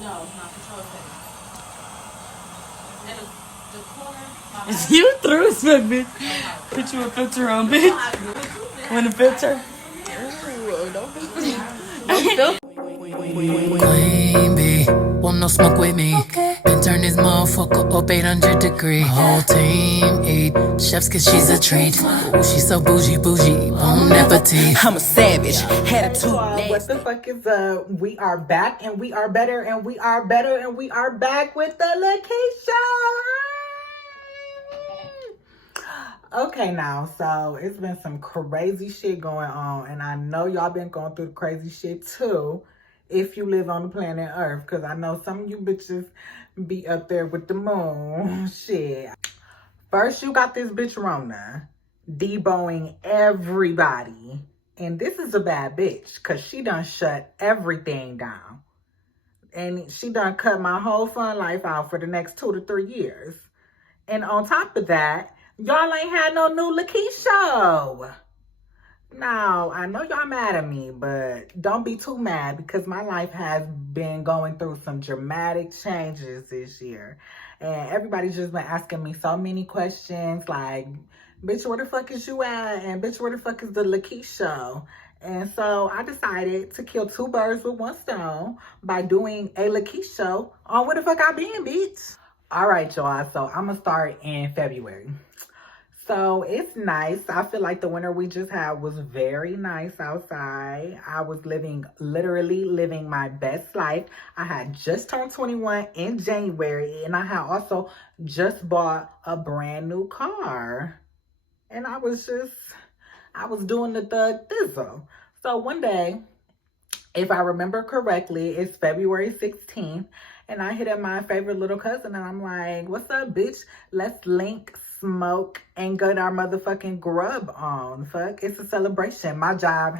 No, not control setting. And the corner. You threw it, bitch. Put you a filter on, bitch. Want a filter? Ooh, don't Queen bee, want no smoke with me. Okay. Been turn this motherfucker up 800 degrees. Whole team eat chefs cause she's a treat. Ooh, she's so bougie, bon appetit. I'm a savage, had a two. What the fuck is up? We are back and we are better and we are better and we are back with the location. Okay, now, so it's been some crazy shit going on, and I know y'all been going through the crazy shit too if you live on the planet Earth, because I know some of you bitches be up there with the moon. Shit. First, you got this bitch Rona deboing everybody, and this is a bad bitch, because she done shut everything down, and she done cut my whole fun life out for the next 2 to 3 years. And on top of that, y'all ain't had no new Lakeisha. Now, I know y'all mad at me, but don't be too mad because my life has been going through some dramatic changes this year. And everybody's just been asking me so many questions like, bitch, where the fuck is you at? And bitch, where the fuck is the Lakeisha? And so I decided to kill 2 birds with 1 stone by doing a Lakeisha on Where the Fuck I Been, bitch. All right, y'all. So I'm going to start in February. So it's nice. I feel like the winter we just had was very nice outside. I was literally living my best life. I had just turned 21 in January, and I had also just bought a brand new car. And I was doing the thug thizzle. So one day, if I remember correctly, it's February 16th, and I hit up my favorite little cousin, and I'm like, what's up, bitch? Let's link, smoke, and get our motherfucking grub on. Fuck, it's a celebration. My job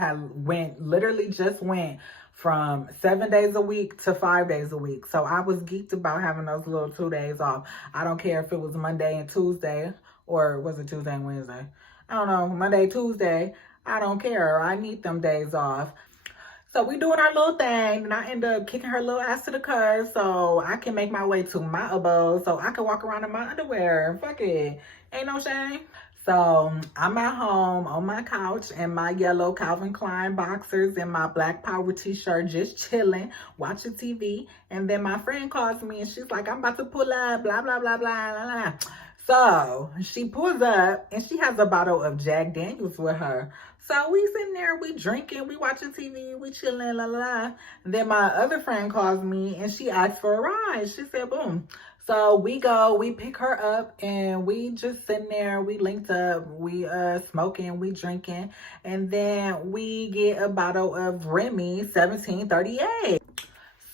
literally just went from 7 days a week to 5 days a week. So I was geeked about having those little 2 days off. I don't care if it was Monday and Tuesday, or was it Tuesday and Wednesday? I don't know, Monday, Tuesday. I don't care. I need them days off. So we doing our little thing, and I end up kicking her little ass to the curb so I can make my way to my abode so I can walk around in my underwear. Fuck it. Ain't no shame. So I'm at home on my couch in my yellow Calvin Klein boxers and my Black Power t-shirt, just chilling, watching TV. And then my friend calls me and she's like, I'm about to pull up, blah, blah, blah, blah, blah, blah. So she pulls up and she has a bottle of Jack Daniels with her. So we sitting there, we drinking, we watching TV, we chilling, la la la. Then my other friend calls me and she asks for a ride. She said, boom. So we go, we pick her up, and we just sitting there, we linked up, we smoking, we drinking, and then we get a bottle of Remy 1738.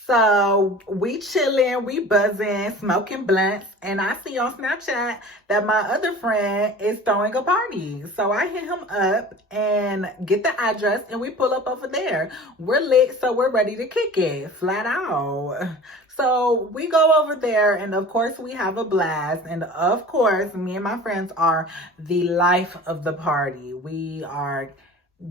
So we chilling, we buzzing, smoking blunts, and I see on Snapchat that my other friend is throwing a party. So I hit him up and get the address, and we pull up over there. We're lit, so we're ready to kick it, flat out. So we go over there, and of course we have a blast. And of course, me and my friends are the life of the party. We are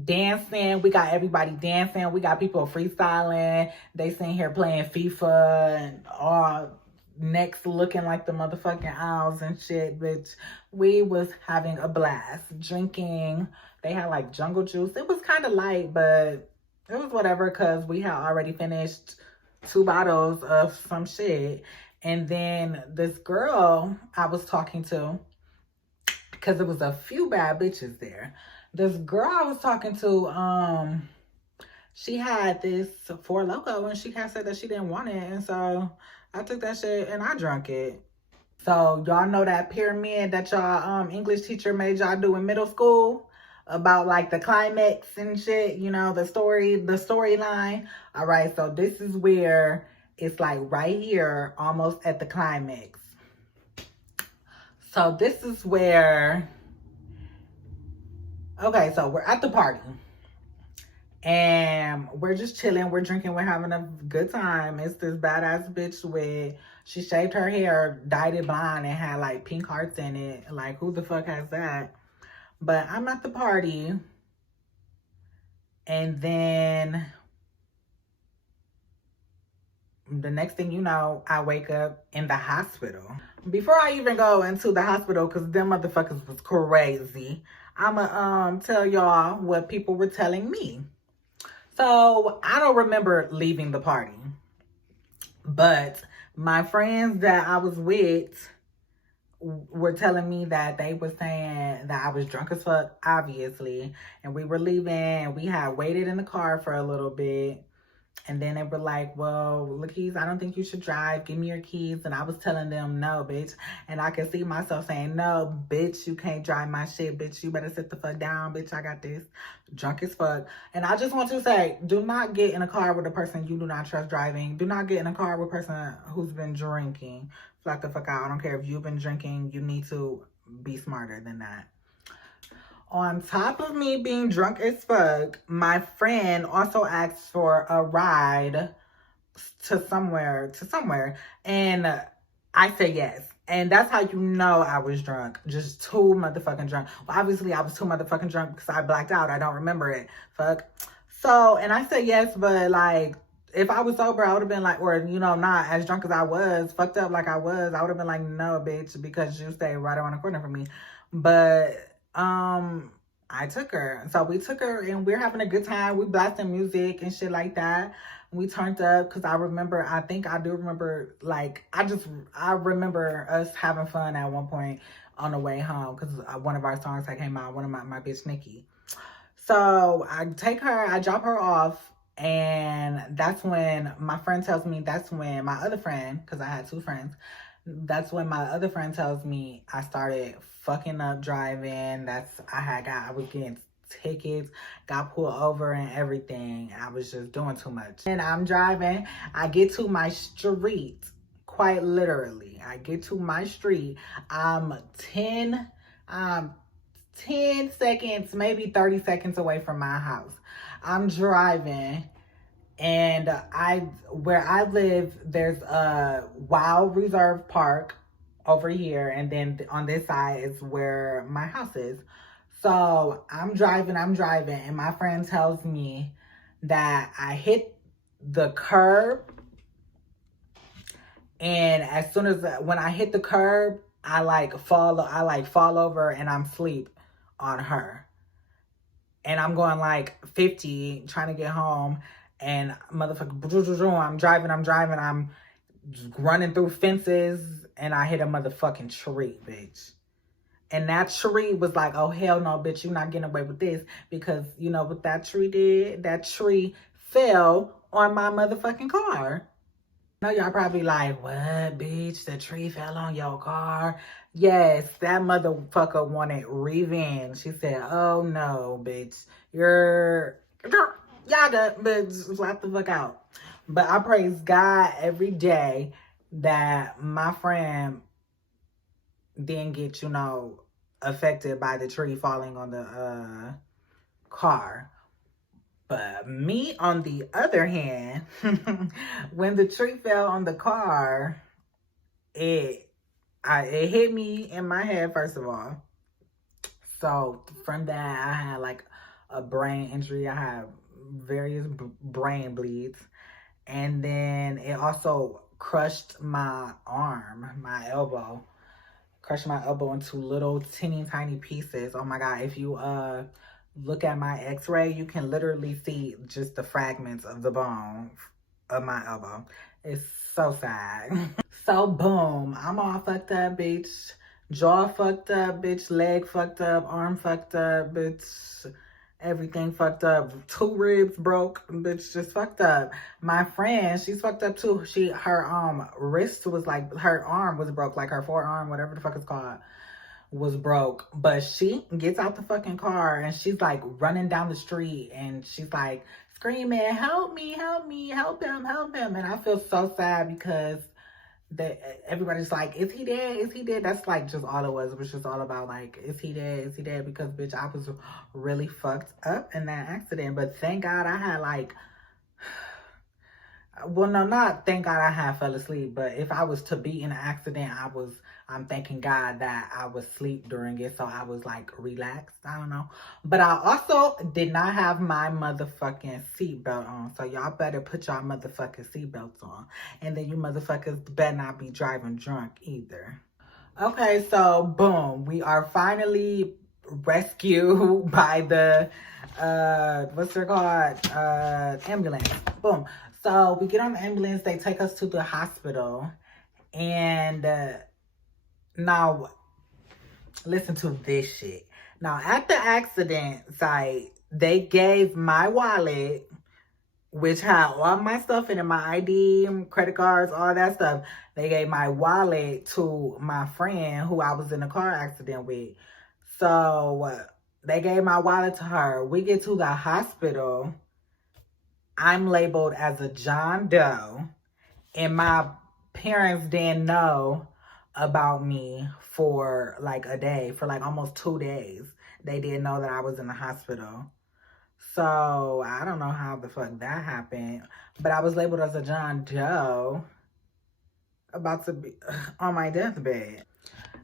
dancing, we got everybody dancing, we got people freestyling, they sitting here playing FIFA and all necks looking like the motherfucking owls and shit, bitch. We was having a blast drinking. They had like jungle juice. It was kind of light, but it was whatever because we had already finished 2 bottles of some shit. And then this girl I was talking to, because there was a few bad bitches there, this girl I was talking to, she had this Four Loko, and she kind of said that she didn't want it. And so I took that shit and I drank it. So y'all know that pyramid that y'all English teacher made y'all do in middle school about like the climax and shit, you know, the storyline. All right, so this is where it's like right here, almost at the climax. So this is where, okay, so we're at the party and we're just chilling, we're drinking, we're having a good time. It's this badass bitch she shaved her hair, dyed it blonde, and had like pink hearts in it. Like, who the fuck has that? But I'm at the party, and then the next thing you know, I wake up in the hospital. Before I even go into the hospital, because them motherfuckers was crazy, I'ma tell y'all what people were telling me. So I don't remember leaving the party, but my friends that I was with were telling me that they were saying that I was drunk as fuck, obviously, and we were leaving, and we had waited in the car for a little bit. And then they were like, well, Lakeith, I don't think you should drive. Give me your keys. And I was telling them, no, bitch. And I could see myself saying, no, bitch, you can't drive my shit. Bitch, you better sit the fuck down. Bitch, I got this. Drunk as fuck. And I just want to say, do not get in a car with a person you do not trust driving. Do not get in a car with a person who's been drinking. Flat the fuck out. I don't care if you've been drinking. You need to be smarter than that. On top of me being drunk as fuck, my friend also asked for a ride to somewhere. And I said yes. And that's how you know I was drunk. Just too motherfucking drunk. Well, obviously I was too motherfucking drunk because I blacked out. I don't remember it. Fuck. So, and I said yes, but like, if I was sober, I would have been like, or, you know, not as drunk as I was, fucked up like I was, I would have been like, no, bitch, because you stay right around the corner from me. But, I took her. So we took her and we're having a good time. We blasting music and shit like that. We turned up because I remember, I think I do remember, like, I remember us having fun at one point on the way home because one of our songs that came out, one of my bitch Nikki. So I take her, I drop her off, and that's when my friend tells me, that's when my other friend, because I had two friends, that's when my other friend tells me I started fucking up driving. I was getting tickets, got pulled over and everything. I was just doing too much. And I'm driving, I get to my street, quite literally. I get to my street. I'm 10 seconds, maybe 30 seconds away from my house. I'm driving. And where I live, there's a wild reserve park over here. And then on this side is where my house is. So I'm driving. And my friend tells me that I hit the curb. And as soon as, when I hit the curb, I fall over and I'm asleep on her. And I'm going like 50, trying to get home. And motherfucker, I'm driving, I'm running through fences, and I hit a motherfucking tree, bitch. And that tree was like, oh, hell no, bitch, you're not getting away with this. Because, you know what that tree did? That tree fell on my motherfucking car. I know y'all probably like, what, bitch? The tree fell on your car? Yes, that motherfucker wanted revenge. She said, oh no, bitch, y'all got, bitch, flat the fuck out. But I praise God every day that my friend didn't get, you know, affected by the tree falling on the car. But me, on the other hand, when the tree fell on the car, it hit me in my head, first of all. So from that, I had like a brain injury. I had various brain bleeds. And then it also crushed my arm, my elbow. Crushed my elbow into little teeny tiny pieces. Oh my God, if you look at my x-ray, you can literally see just the fragments of the bone of my elbow. It's so sad. So boom, I'm all fucked up, bitch. Jaw fucked up, bitch. Leg fucked up. Arm fucked up, bitch. Everything fucked up. 2 ribs broke, bitch. Just fucked up. My friend, she's fucked up too. Her wrist was like, her arm was broke, like her forearm, whatever the fuck it's called, was broke. But she gets out the fucking car and she's like running down the street and she's like screaming, help me, help me, help him, help him. And I feel so sad because everybody's like, is he dead? Is he dead? That's like just all it was. It was just all about like, is he dead? Is he dead? Because bitch, I was really fucked up in that accident. But thank God I had like Well, no, not thank God I had fell asleep, but if I was to be in an accident, I'm thanking God that I was asleep during it, so I was like relaxed. I don't know. But I also did not have my motherfucking seatbelt on, so y'all better put y'all motherfucking seatbelts on. And then you motherfuckers better not be driving drunk either. Okay, so boom, we are finally rescued by the what's it called? Ambulance. Boom. So we get on the ambulance, they take us to the hospital, and now listen to this shit. Now at the accident site, they gave my wallet, which had all my stuff in it, my ID, credit cards, all that stuff. They gave my wallet to my friend who I was in a car accident with. So they gave my wallet to her. We get to the hospital. I'm labeled as a John Doe. And my parents didn't know about me for like a day, for like almost 2 days. They didn't know that I was in the hospital. So I don't know how the fuck that happened, but I was labeled as a John Doe, about to be on my deathbed.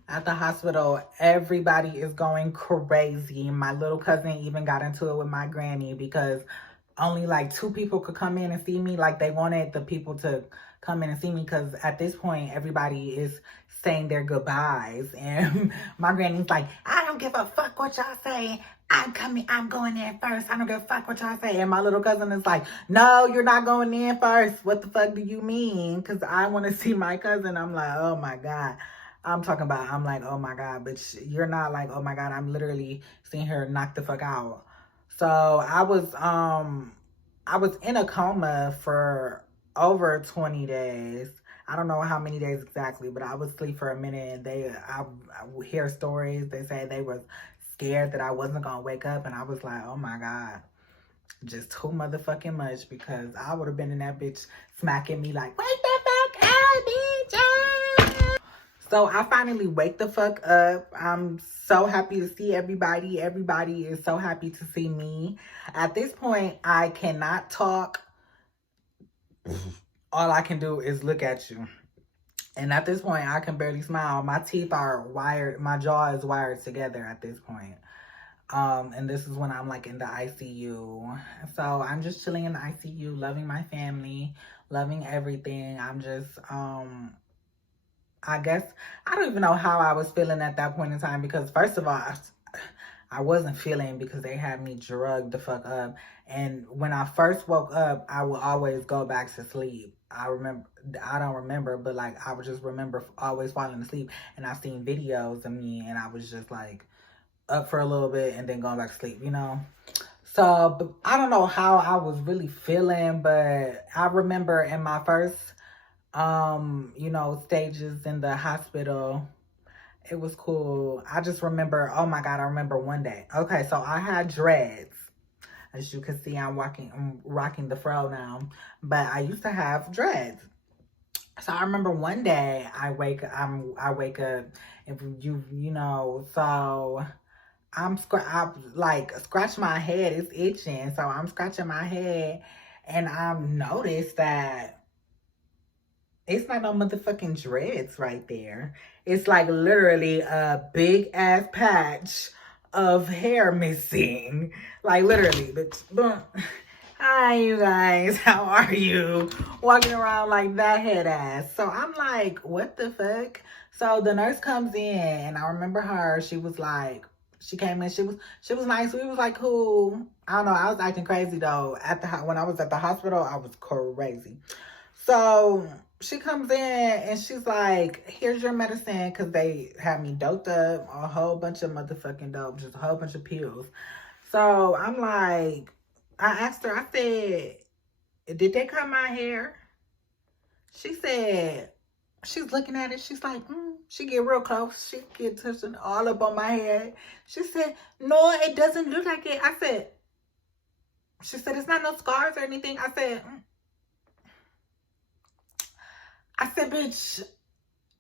At the hospital, everybody is going crazy. My little cousin even got into it with my granny because only like 2 people could come in and see me. Like they wanted the people to come in and see me because at this point, everybody is saying their goodbyes. And my granny's like, I don't give a fuck what y'all say. I'm going in first. I don't give a fuck what y'all say. And my little cousin is like, no, you're not going in first. What the fuck do you mean? Because I want to see my cousin. I'm like, oh my God. I'm like, oh my God, bitch, you're not like, oh my God, I'm literally seeing her knock the fuck out. So I was in a coma for over 20 days. I don't know how many days exactly, but I was asleep for a minute, and I hear stories. They say they was scared that I wasn't gonna wake up, and I was like, oh my God, just too motherfucking much, because I would have been in that bitch smacking me like, wake the fuck up, bitch. So I finally wake the fuck up. I'm so happy to see everybody. Everybody is so happy to see me. At this point, I cannot talk. All I can do is look at you. And at this point, I can barely smile. My teeth are wired. My jaw is wired together at this point. And this is when I'm like in the ICU. So I'm just chilling in the ICU, loving my family, loving everything. I'm just, I guess, I don't even know how I was feeling at that point in time, because first of all, I wasn't feeling, because they had me drugged the fuck up. And when I first woke up, I would always go back to sleep. I don't remember, but like, I would just remember always falling asleep. And I've seen videos of me, and I was just like up for a little bit and then going back to sleep, you know? So, but I don't know how I was really feeling, but I remember in my first stages in the hospital, it was cool. I just remember, oh my God, I remember one day. Okay, so I had dreads. As you can see, I'm rocking the fro now, but I used to have dreads. So I remember one day I wake up, if so I like scratch my head, it's itching. So I'm scratching my head, and I've noticed that it's not no motherfucking dreads right there. It's like literally a big ass patch of hair missing. Like literally, but hi you guys, how are you? Walking around like that head ass. So I'm like, what the fuck? So the nurse comes in, and I remember her, she was like, she came in, she was nice. We was like, cool. I don't know, I was acting crazy though. When I was at the hospital, I was crazy. So she comes in and she's like, here's your medicine, because they had me doped up, a whole bunch of motherfucking dope, just a whole bunch of pills. So I'm like, I asked her, I said, did they cut my hair? She said, she's looking at it, she's like, she get real close, she get touching all up on my head. She said, no, it doesn't look like it. She said, it's not no scars or anything. I said, bitch,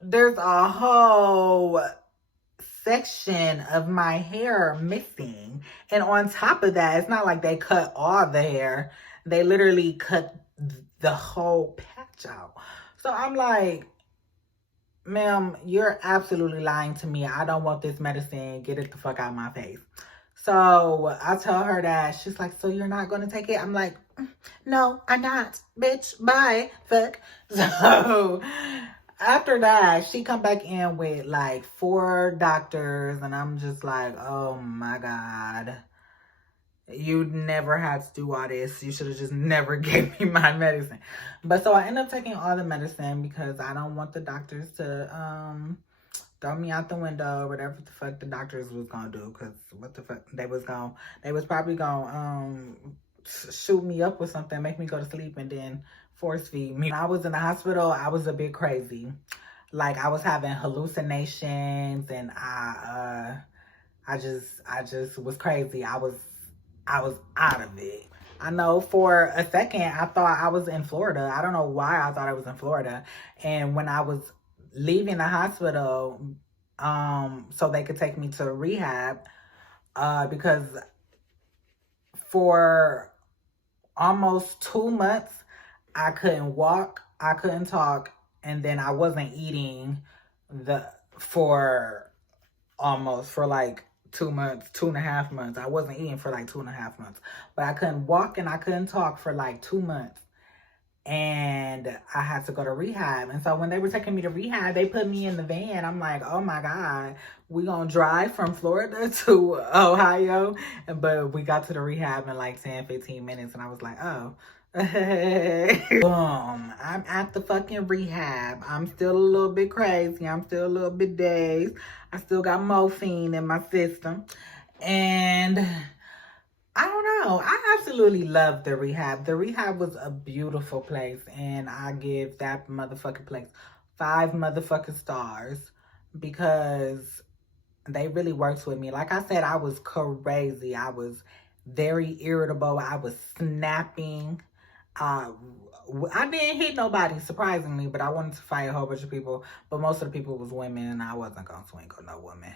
there's a whole section of my hair missing. And on top of that, it's not like they cut all the hair. They literally cut the whole patch out. So I'm like, ma'am, you're absolutely lying to me. I don't want this medicine. Get it the fuck out of my face. So I tell her that. She's like, so you're not going to take it? I'm like, no, I'm not. Bitch, bye. Fuck. So after that, she come back in with like 4 doctors. And I'm just like, oh my God. You never had to do all this. You should have just never gave me my medicine. But so I end up taking all the medicine because I don't want the doctors to throw me out the window, whatever the fuck the doctors was gonna do. Because what the fuck, they was probably gonna shoot me up with something, make me go to sleep, and then force feed me. When I was in the hospital, I was a bit crazy. Like, I was having hallucinations, and I just was crazy. I was out of it. I know for a second, I thought I was in Florida. I don't know why I thought I was in Florida. And when I was leaving the hospital, so they could take me to rehab, because for almost 2 months, I couldn't walk, I couldn't talk, and then I wasn't eating for like 2 months, 2.5 months. I wasn't eating for like 2.5 months, but I couldn't walk and I couldn't talk for like 2 months. And I had to go to rehab. And so when they were taking me to rehab, they put me in the van. I'm like, oh my God, we gonna drive from Florida to Ohio. But we got to the rehab in like 10, 15 minutes. And I was like, oh. Boom. I'm at the fucking rehab. I'm still a little bit crazy. I'm still a little bit dazed. I still got morphine in my system. And I don't know. I absolutely love the rehab. The rehab was a beautiful place. And I give that motherfucking place 5 motherfucking stars. Because they really worked with me. Like I said, I was crazy. I was very irritable. I was snapping. I didn't hit nobody, surprisingly, but I wanted to fight a whole bunch of people. But most of the people was women, and I wasn't gonna swing on no woman.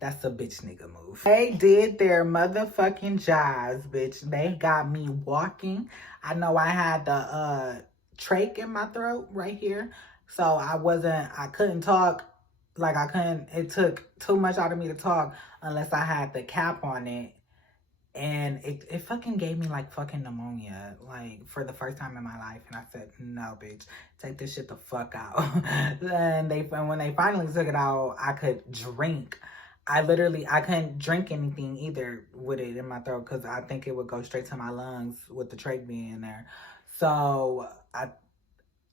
That's a bitch nigga move. They did their motherfucking jobs, bitch. They got me walking. I know I had the trach in my throat right here. So I couldn't talk. Like, it took too much out of me to talk unless I had the cap on it. And it fucking gave me like fucking pneumonia, like, for the first time in my life. And I said, no, bitch, take this shit the fuck out. And when they finally took it out, I could drink. I couldn't drink anything either with it in my throat, because I think it would go straight to my lungs with the trach being in there. So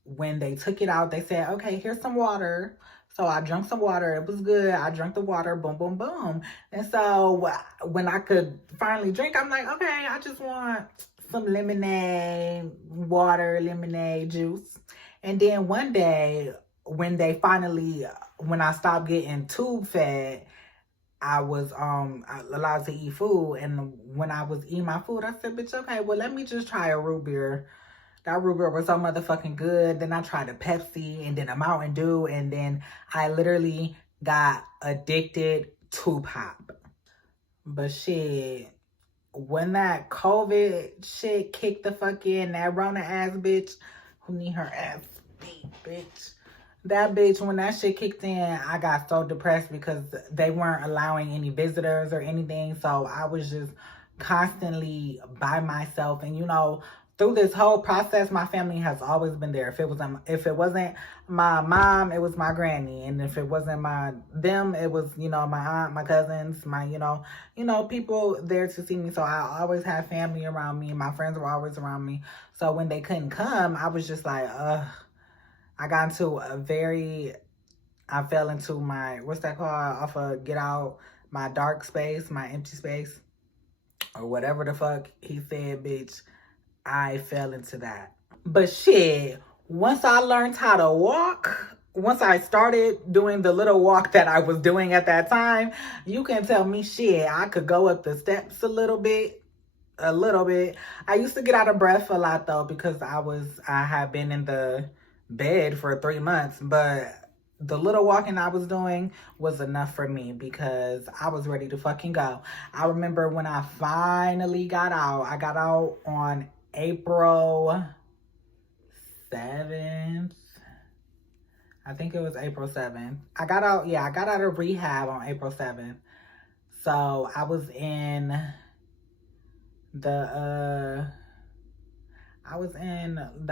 when they took it out, they said, okay, here's some water. So I drank some water. It was good. I drank the water. Boom, boom, boom. And so when I could finally drink, I'm like, okay, I just want some lemonade, water, lemonade, juice. And then one day, when I stopped getting tube fed, I was allowed to eat food. And when I was eating my food, I said, bitch, okay, well, let me just try a root beer. That root beer was so motherfucking good. Then I tried a Pepsi and then a Mountain Dew. And then I literally got addicted to pop. But shit, when that COVID shit kicked the fuck in, that Rona ass bitch, who need her ass beat, bitch. That bitch, when that shit kicked in, I got so depressed because they weren't allowing any visitors or anything. So I was just constantly by myself. And, you know, through this whole process, my family has always been there. If it wasn't my mom, it was my granny. And if it wasn't them, it was, you know, my aunt, my cousins, my, you know, people there to see me. So I always had family around me. My friends were always around me. So when they couldn't come, I was just like, I got into I fell into my, what's that called? Off of Get Out, my dark space, my empty space, or whatever the fuck he said, bitch. I fell into that. But shit, once I learned how to walk, once I started doing the little walk that I was doing at that time, you can tell me shit, I could go up the steps a little bit. I used to get out of breath a lot though, because I had been in the bed for 3 months, but the little walking I was doing was enough for me because I was ready to fucking go. I remember when I finally got out, I got out on April 7th. I think it was April 7th. I got out of rehab on April 7th. So I was in the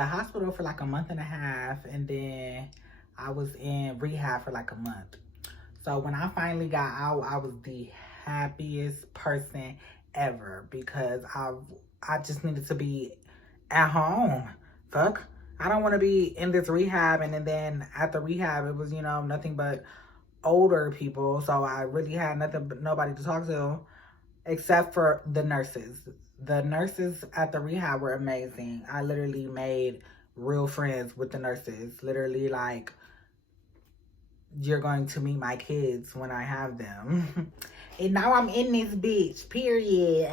hospital for like a month and a half, and then I was in rehab for like a month. So when I finally got out, I was the happiest person ever because I just needed to be at home. Fuck. I don't want to be in this rehab, and then at the rehab it was, you know, nothing but older people. So I really had nobody to talk to except for the nurses. The nurses at the rehab were amazing. I literally made real friends with the nurses. Literally, like, you're going to meet my kids when I have them. And now I'm in this bitch, period.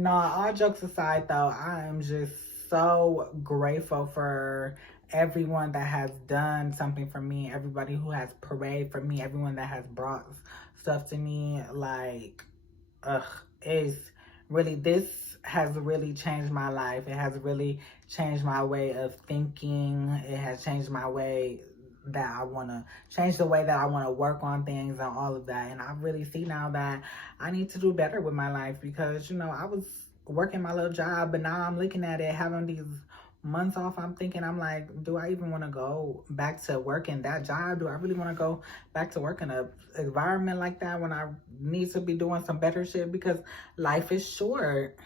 No, all jokes aside though, I am just so grateful for everyone that has done something for me, everybody who has prayed for me, everyone that has brought stuff to me. Like, it's really, this has really changed my life. It has really changed my way of thinking. It has changed my way that I want to change, the way that I want to work on things and all of that. And I really see now that I need to do better with my life because, you know, I was working my little job, but now I'm looking at it, having these months off. I'm thinking, I'm like, do I even want to go back to working that job? Do I really want to go back to work in an environment like that when I need to be doing some better shit? Because life is short.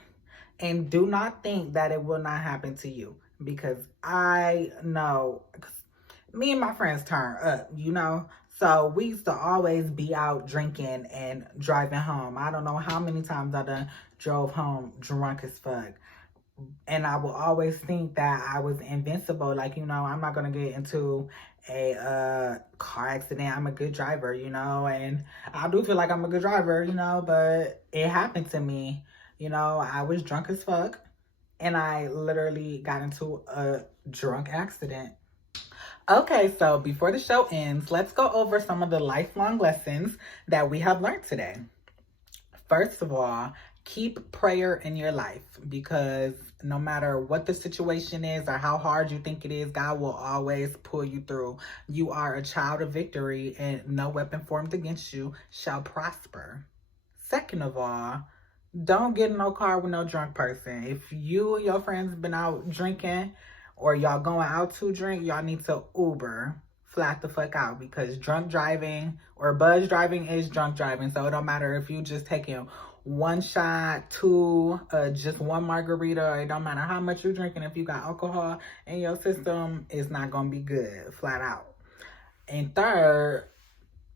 And do not think that it will not happen to you, because I know, me and my friends turn up, you know? So we used to always be out drinking and driving home. I don't know how many times I done drove home drunk as fuck. And I will always think that I was invincible. Like, you know, I'm not going to get into a car accident. I'm a good driver, you know? And I do feel like I'm a good driver, you know? But it happened to me. You know, I was drunk as fuck. And I literally got into a drunk accident. Okay, so before the show ends, let's go over some of the lifelong lessons that we have learned today. First of all, keep prayer in your life, because no matter what the situation is or how hard you think it is, God will always pull you through. You are a child of victory, and no weapon formed against you shall prosper. Second of all, don't get in no car with no drunk person. If you and your friends been out drinking, or y'all going out to drink, y'all need to Uber flat the fuck out, because drunk driving or buzz driving is drunk driving. So it don't matter if you just taking one shot, two, just one margarita. It don't matter how much you're drinking. If you got alcohol in your system, it's not gonna be good, flat out. And third,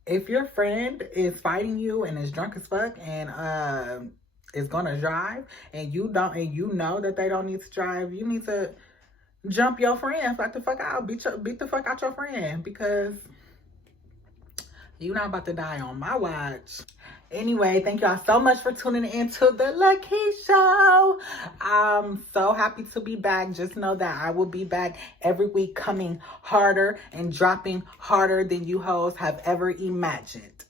if your friend is fighting you and is drunk as fuck and is gonna drive, and you know that they don't need to drive, you need to jump your friend, fuck the fuck out, beat the fuck out your friend, because you're not about to die on my watch. Anyway, thank y'all so much for tuning in to the Lucky Show. I'm so happy to be back. Just know that I will be back every week, coming harder and dropping harder than you hoes have ever imagined.